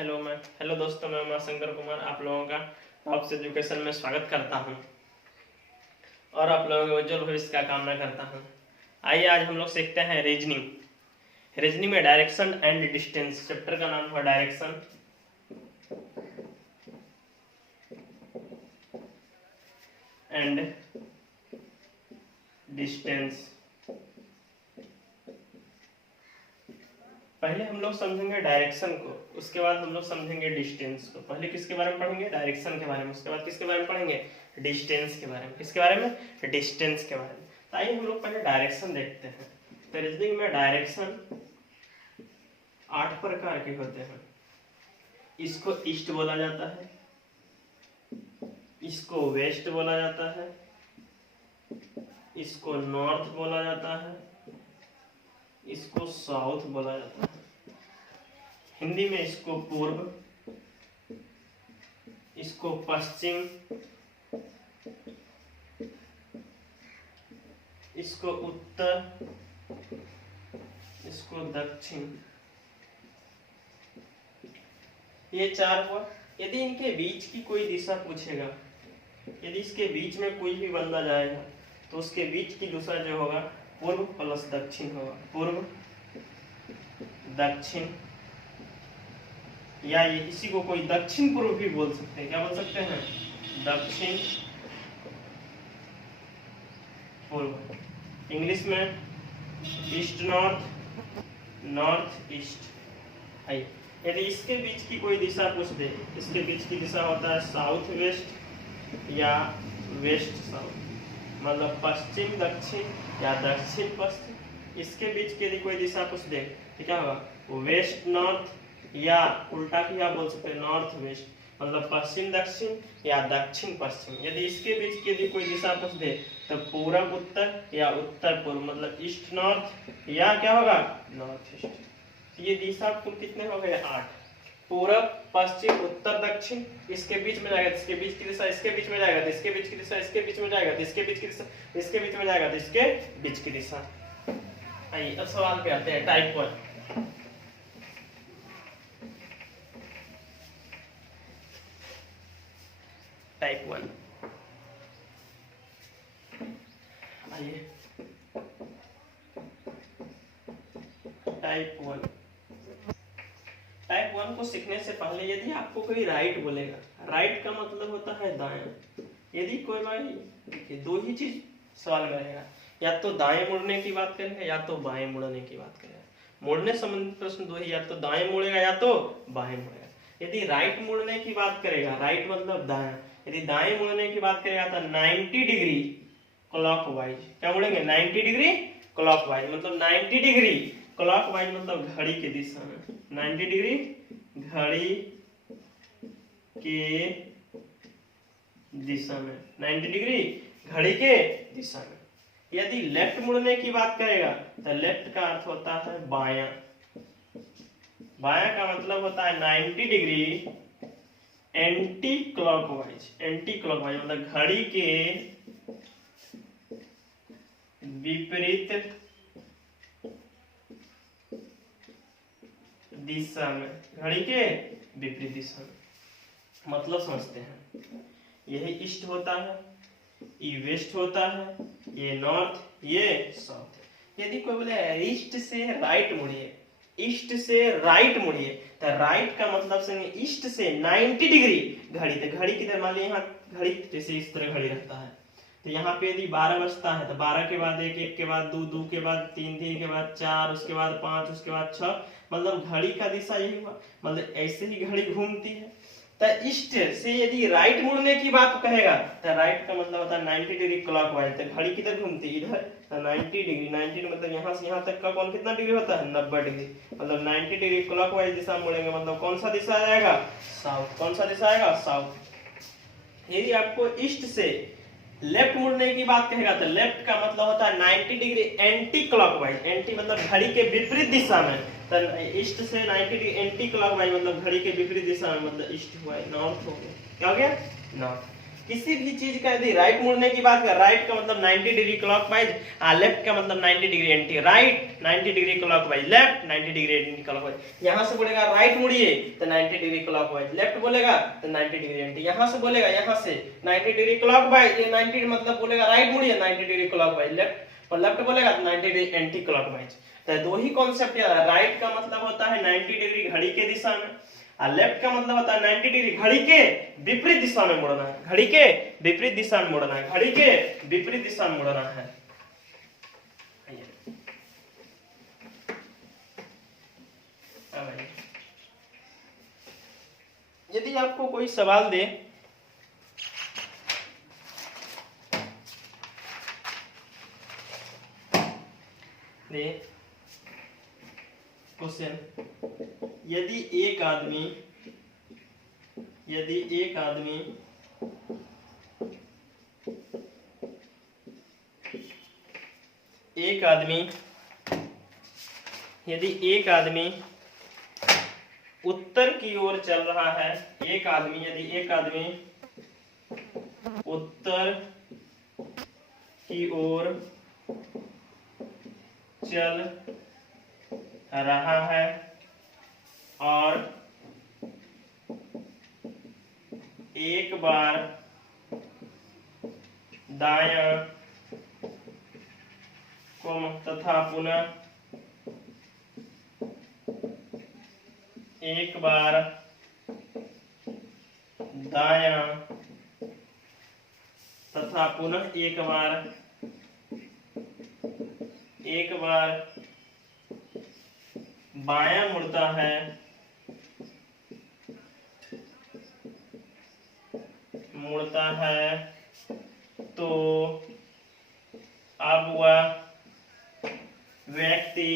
Hello दोस्तों, मैं उमा शंकर कुमार आप लोगों का टॉप्स एजुकेशन में स्वागत करता हूं और आप लोगों के उज्जवल भविष्य का कामना करता हूं। आइए आज हम लोग सीखते हैं रीजनिंग में डायरेक्शन एंड डिस्टेंस। चैप्टर का नाम है डायरेक्शन एंड डिस्टेंस। पहले हम लोग समझेंगे डायरेक्शन को, उसके बाद हम लोग समझेंगे डिस्टेंस को। पहले किसके बारे में पढ़ेंगे? डायरेक्शन के बारे में। उसके बाद किसके बारे में पढ़ेंगे? डिस्टेंस के बारे में। किसके बारे में? डिस्टेंस के बारे में। तो आइए हम लोग पहले डायरेक्शन देखते हैं। तो रीजनिंग में डायरेक्शन 8 प्रकार के होते हैं। इसको ईस्ट बोला जाता है, इसको वेस्ट बोला जाता है, इसको नॉर्थ बोला जाता है, इसको साउथ बोला जाता है। हिंदी में इसको पूर्व, इसको पश्चिम, इसको उत्तर, इसको दक्षिण। ये 4 हुआ। यदि इनके बीच की कोई दिशा पूछेगा, यदि इसके बीच में कोई भी बंदा जाएगा तो उसके बीच की दिशा जो होगा पूर्व प्लस दक्षिण होगा। पूर्व दक्षिण, या ये इसी को कोई दक्षिण पूर्व भी बोल सकते हैं। क्या बोल सकते हैं? दक्षिण पूर्व। इंग्लिश में ईस्ट नॉर्थ, नॉर्थ ईस्ट। आइए, यदि इसके बीच की कोई दिशा पूछ दे, इसके बीच की दिशा होता है साउथ वेस्ट या वेस्ट साउथ, मतलब पश्चिम दक्षिण या दक्षिण पश्चिम। इसके बीच की यदि कोई दिशा पूछ दे तो क्या होगा? वेस्ट नॉर्थ, या उल्टा भी आप बोल सकते हैं नॉर्थ वेस्ट, मतलब पश्चिम दक्षिण या दक्षिण पश्चिम। यदि इसके बीच की यदि कोई दिशा पूछ दे तो पूरब उत्तर या उत्तर पूर्व, मतलब ईस्ट नॉर्थ या क्या होगा? North east. ये दिशा कुल कितने हो गए? 8। पूरब पश्चिम उत्तर दक्षिण, इसके बीच में जाएगा, इसके बीच की दिशा इसके बीच में जाएगा, इसके बीच की दिशा इसके बीच में जाएगा, इसके बीच की दिशा इसके बीच में जाएगा, इसके बीच की दिशा। आइए अब सवाल पे आते हैं। टाइप 1। टाइप 1। आइए टाइप 1। टाइप 1 को सीखने से पहले यदि आपको कोई राइट बोलेगा, राइट का मतलब होता है दाएं। यदि कोई भाई देखिए, 2 ही चीज सवाल में रहेगा, या तो दाएं मुड़ने की बात करेगा या तो बाएं मुड़ने की बात करेगा। मुड़ने संबंधित प्रश्न 2 ही, या तो दाएं मुड़ेगा या तो बाएं मुड़ेगा। यदि राइट मुड़ने की बात करेगा, राइट मतलब दाएं, यदि दाएं मुड़ने की बात करेगा तो 90 डिग्री क्लॉकवाइज। क्या मुड़ेंगे? 90 डिग्री क्लॉकवाइज, मतलब 90 डिग्री क्लॉकवाइज मतलब घड़ी की दिशा में। 90 डिग्री घड़ी के दिशा में, 90 डिग्री घड़ी के दिशा में। यदि लेफ्ट मुड़ने की बात करेगा तो लेफ्ट का अर्थ होता है बायां। बायां का मतलब होता है 90 degree anti clockwise. Anti clockwise मतलब घड़ी के विपरीत दिशा में, घड़ी के विपरीत दिशा में। मतलब समझते हैं, यही ईस्ट होता है, ये वेस्ट होता है, ये नॉर्थ, ये साउथ। यदि कोई बोले ईस्ट से राइट मुड़िए, ईस्ट से राइट मुड़िए, तो राइट का मतलब से ईस्ट से 90 डिग्री घड़ी। तो घड़ी किधर? मान लीजिए यहाँ घड़ी जैसे इस तरह घड़ी रहता है, तो यहाँ पे यदि 12 बजता है तो 12 के बाद 1, 1 के बाद 2, 2 के बाद 3, 3 के बाद 4, उसके बाद 5, उसके बाद 6, मतलब घड़ी का दिशा यही हुआ। मतलब ऐसे ही घड़ी घूमती है। तो ईस्ट से यदि राइट मुड़ने की बात कहेगा तो राइट का मतलब होता है 90 डिग्री क्लॉकवाइज। तो घड़ी किधर घूमती है? इधर। तो 90 डिग्री, 90 मतलब यहाँ से यहाँ तक का कौन कितना डिग्री होता है? 90 डिग्री। मतलब 90 डिग्री क्लॉकवाइज दिशा मुड़ेंगे, मतलब कौन सा दिशा आएगा? साउथ। कौन सा दिशा आएगा? साउथ। यदि आपको ईस्ट से लेफ्ट मुड़ने की बात कहेगा तो लेफ्ट का मतलब होता है 90 डिग्री एंटी क्लॉकवाइज। एंटी मतलब घड़ी के विपरीत दिशा में। तो ईस्ट से 90 डिग्री एंटी क्लॉकवाइज मतलब घड़ी के विपरीत दिशा में, मतलब ईस्ट हुआ, नॉर्थ हो गया। क्या हो गया? नॉर्थ। किसी भी चीज का यदि राइट मुड़ने की बात कर, राइट का मतलब 90 डिग्री क्लॉकवाइज, लेफ्ट का मतलब 90 degree anti, right 90 degree clockwise, left 90 degree anti clockwise. यहाँ से बोलेगा राइट मुड़िए तो 90 डिग्री क्लॉकवाइज, लेफ्ट बोलेगा तो 90 डिग्री एंटी, यहाँ से बोलेगा यहाँ से 90 डिग्री क्लॉकवाइज, ये 90 मतलब बोलेगा राइट मुड़िए 90 डिग्री क्लॉकवाइज, लेफ्ट और लेफ्ट बोलेगा तो 90 डिग्री एंटी क्लॉकवाइज। तो दो ही कॉन्सेप्ट याद है, राइट का मतलब होता है 90 डिग्री घड़ी के दिशा में, और लेफ्ट का मतलब होता है 90 डिग्री घड़ी के विपरीत दिशा में मुड़ना है, घड़ी के विपरीत दिशा में मुड़ना है, घड़ी के विपरीत दिशा में मुड़ना है। यदि आपको कोई सवाल दे क्वेश्चन, यदि एक आदमी यदि एक आदमी उत्तर की ओर चल रहा है, यदि एक आदमी उत्तर की ओर चल रहा है और एक बार दायां तथा पुनः एक बार दायां तथा पुनः एक बार बायां मुड़ता है, तो अब वह व्यक्ति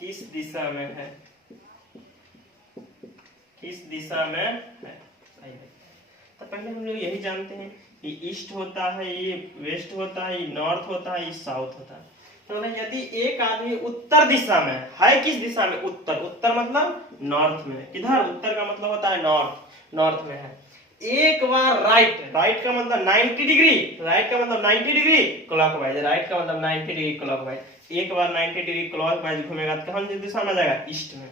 किस दिशा में है, तो पहले हम लोग यही जानते हैं, ये ईस्ट होता है, ये वेस्ट होता है, ये नॉर्थ होता है, ये साउथ होता है। तो यदि एक आदमी उत्तर दिशा में है, किस दिशा में, उत्तर मतलब नॉर्थ में, किधर, उत्तर का मतलब होता है नॉर्थ में है, एक बार राइट का मतलब 90 डिग्री, क्लॉकवाइज, एक बार 90 डिग्री क्लॉकवाइज घूमेगा तो कौन सी दिशा में जाएगा, ईस्ट में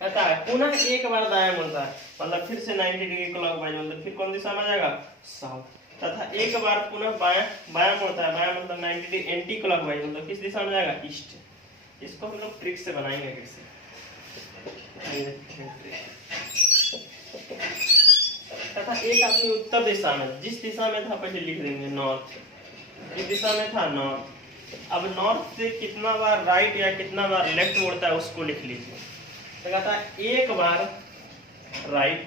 कहता है। पुनः एक बार दायां मुड़ता है मतलब फिर से 90 डिग्री क्लॉकवाइज, मतलब फिर कौन दिशा में जाएगा, साउथ। तथा एक बार पुनः बायां मुड़ता है, बायां मतलब 90 डिग्री एंटी क्लॉकवाइज, मतलब किस दिशा में जाएगा, ईस्ट। इसको हम लोग ट्रिक से बनाएंगे कैसे, तथा एक आदमी उत्तर दिशा में, जिस दिशा में था पहले लिख देंगे नॉर्थ, जिस दिशा में था नॉर्थ। अब नॉर्थ से कितना बार राइट या कितना बार लेफ्ट मुड़ता है उसको लिख लीजिए। तो कहता है एक बार राइट,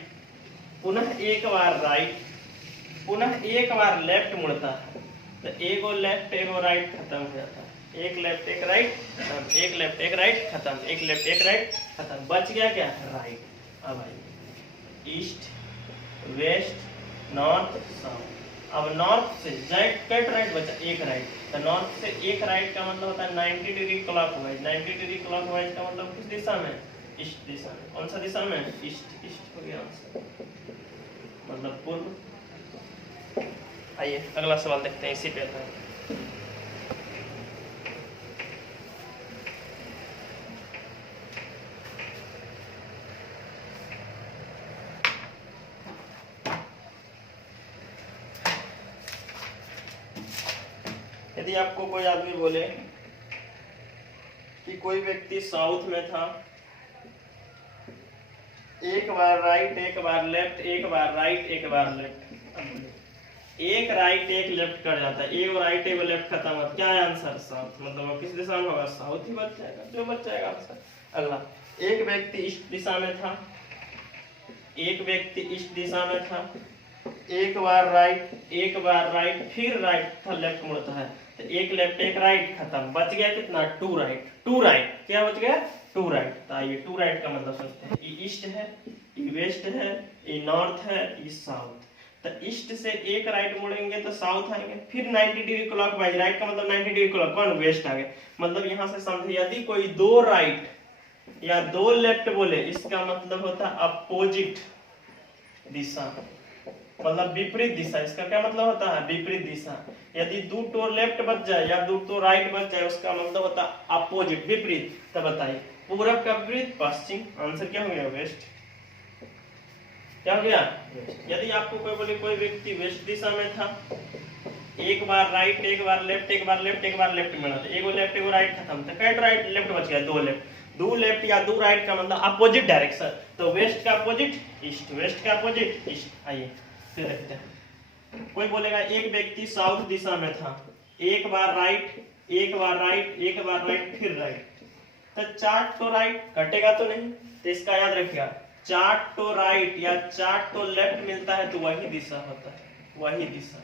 पुनः एक बार राइट, पुनः एक बार लेफ्ट मुड़ता है, तो एक और लेफ्ट एक और राइट खत्म हो जाता है, एक लेफ्ट एक राइट खत्म, एक लेफ्ट एक राइट खत्म, एक लेफ्ट एक राइट खत्म, बच गया क्या, राइट। अब आइए ईस्ट वेस्ट नॉर्थ साउथ। अब नॉर्थ से कट राइट बचा, एक राइट, तो नॉर्थ से एक राइट का मतलब होता है 90 डिग्री क्लॉकवाइज, 90 डिग्री क्लॉकवाइज का मतलब किस दिशा में, ईस्ट दिशा में। कौन सा दिशा में, ईस्ट हो गया आंसर, मतलब पूर्व। आइए अगला सवाल देखते हैं इसी पे था। यदि आपको कोई आदमी बोले कि कोई व्यक्ति साउथ में था, एक बार राइट एक बार लेफ्ट, एक बार राइट एक बार लेफ्ट, एक राइट एक लेफ्ट कर जाता है, एक राइट एक लेफ्ट खत्म होता, क्या है आंसर, साउथ। मतलब किस दिशा में होगा, साउथ ही बच जाएगा, जो बच जाएगा आंसर। अगला, एक व्यक्ति ईस्ट दिशा में था, एक बार राइट फिर राइट था, लेफ्ट मुड़ता है, तो एक लेफ्ट एक राइट खत्म, बच गया कितना, टू राइट, क्या बच गया, टू राइट। तो आइए टू राइट का मतलब सोचते हैं, ये ईस्ट है, ये वेस्ट है, ये नॉर्थ है, ये साउथ। तो ईस्ट से एक राइट मुड़ेंगे तो साउथ आएंगे, फिर 90 डिग्री क्लॉकवाइज, राइट का मतलब 90 डिग्री क्लॉकवाइज, वेस्ट आ गए। मतलब यहाँ से समझे, यदि कोई दो राइट या दो लेफ्ट बोले, इसका मतलब होता है अपोजिट, दिशा, मतलब विपरीत दिशा। इसका क्या मतलब होता है? विपरीत दिशा। यदि दो टो लेफ्ट बच जाए या दो टो राइट बच जाए, उसका मतलब होता है अपोजिट, विपरीत। तो बताइए पूरब का विपरीत पश्चिम, आंसर क्या हो गया? वेस्ट। क्या हो गया? यदि आपको कोई बोले कोई व्यक्ति वेस्ट दिशा में था, एक बार राइट, एक बार लेफ्ट, एक बार लेफ्ट, एक बार लेफ्ट मिला, तो एगो लेफ्ट एगो राइट खत्म, तो कई राइट लेफ्ट बच गया? दो लेफ्ट। दो लेफ्ट या दो राइट का मतलब अपोजिट डायरेक्शन। तो वेस्ट का अपोजिट ईस्ट, वेस्ट का अपोजिट ईस्ट। आइए फिर देखते हैं। कोई बोलेगा एक व्यक्ति साउथ दिशा में था, एक बार राइट, एक बार राइट, एक बार राइट, फिर राइट, तो चार तो राइट कटेगा तो नहीं, तो इसका याद रखिएगा, चार तो राइट या चार तो लेफ्ट मिलता है तो वही दिशा होता है, वही दिशा,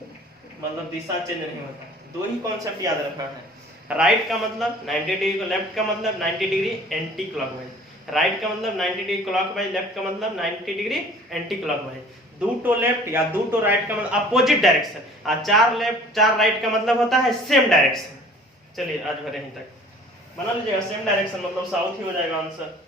मतलब दिशा चेंज नहीं होता है। दो ही कॉन्सेप्ट याद रखना है। राइट का मतलब 90 डिग्री, लेफ्ट का मतलब 90 डिग्री एंटी क्लॉकवाइज। राइट का मतलब 90 डिग्री क्लॉकवाइज, लेफ्ट का मतलब 90 डिग्री एंटी क्लॉकवाइज। दो तो लेफ्ट या दो तो राइट का मतलब अपोजिट डायरेक्शन, और चार लेफ्ट चार राइट का मतलब होता है सेम डायरेक्शन। चलिए आज भरे यहीं तक बना लीजिएगा। सेम डायरेक्शन मतलब साउथ ही हो जाएगा आंसर।